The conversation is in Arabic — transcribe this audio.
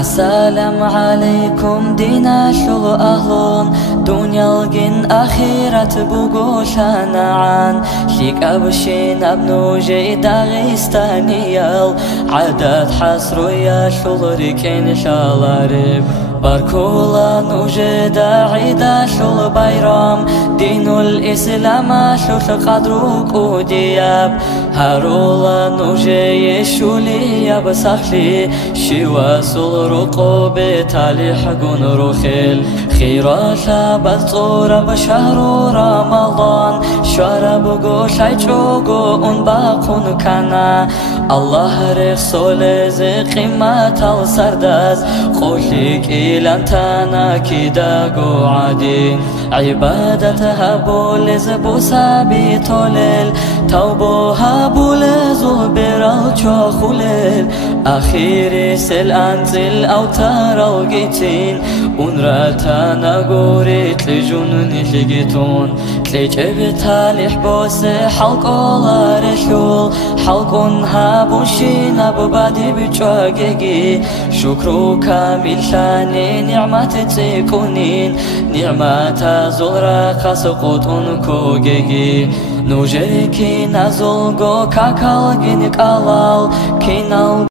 السلام عليكم دينا شغل أهلون دنيا الجن آخرة بقوشان عن شيك أبشين أبنو جي داغستانيال عدد حسرو يا شغل ريكين شالارب باركولا نوجد عيدا شغل بايرام دين الإسلام شوش قدروك ودياب هارولا نوجي يشولي يا بسخلي شوا سول رقوب تالي حقون روخيل خيراشا بزورة بشهر رمضان شرب قوش عيشوغو باقون كانا الله رخصول زي قيمة السرداز خوشيك إلانتانا كيدا قو عادي عبادتها بولز بوسابي تولل توبوها بولز وبرال خولل أخيري سل أنزل أوتار الجيتين ونراتانا قوريت لجنون لجيتون تلجبتا لحبوس حلقولا رشول حلقون هابوشين أببادي بجواجي شكرو كامل شاني نعمة تيكونين نعمة زلرا قاسقوتون كوجي نوجري كي نازل جو كاكال جنك ألال كينال